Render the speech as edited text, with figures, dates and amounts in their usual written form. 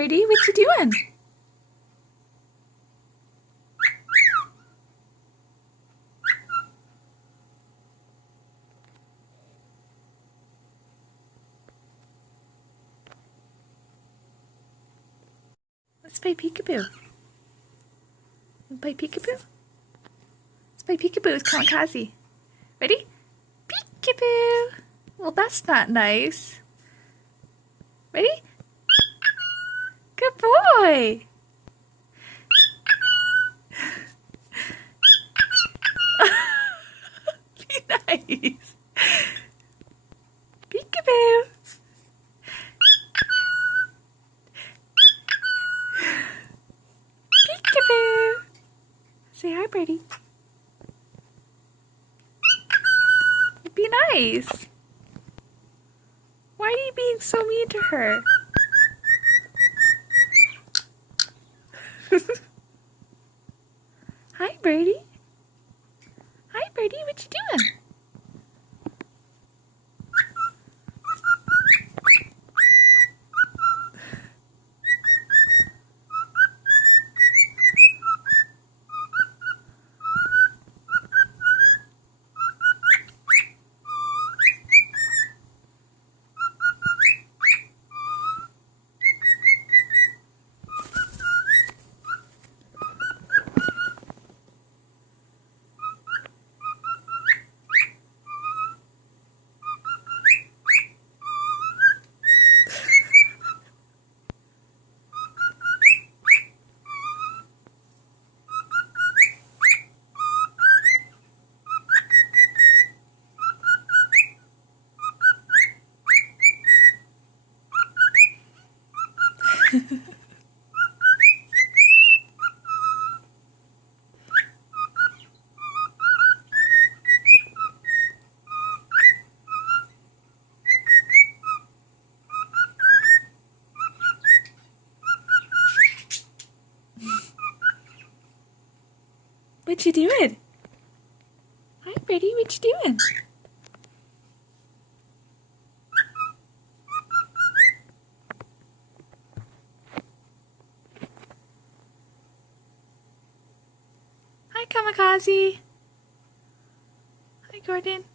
birdie, what you doing? Let's play peekaboo. Play peekaboo? Let's play peekaboo with Kamikaze. Ready? Peekaboo! Well, that's not nice. Ready? Good boy! Be nice. Peekaboo! Peekaboo! Say hi, birdie. Be nice. Why are you being so mean to her? Hi, birdie. Hi, birdie. What you doing? What you doing? Hi, birdie. What you doing? Hi, Kamikaze. Hi, Gordon.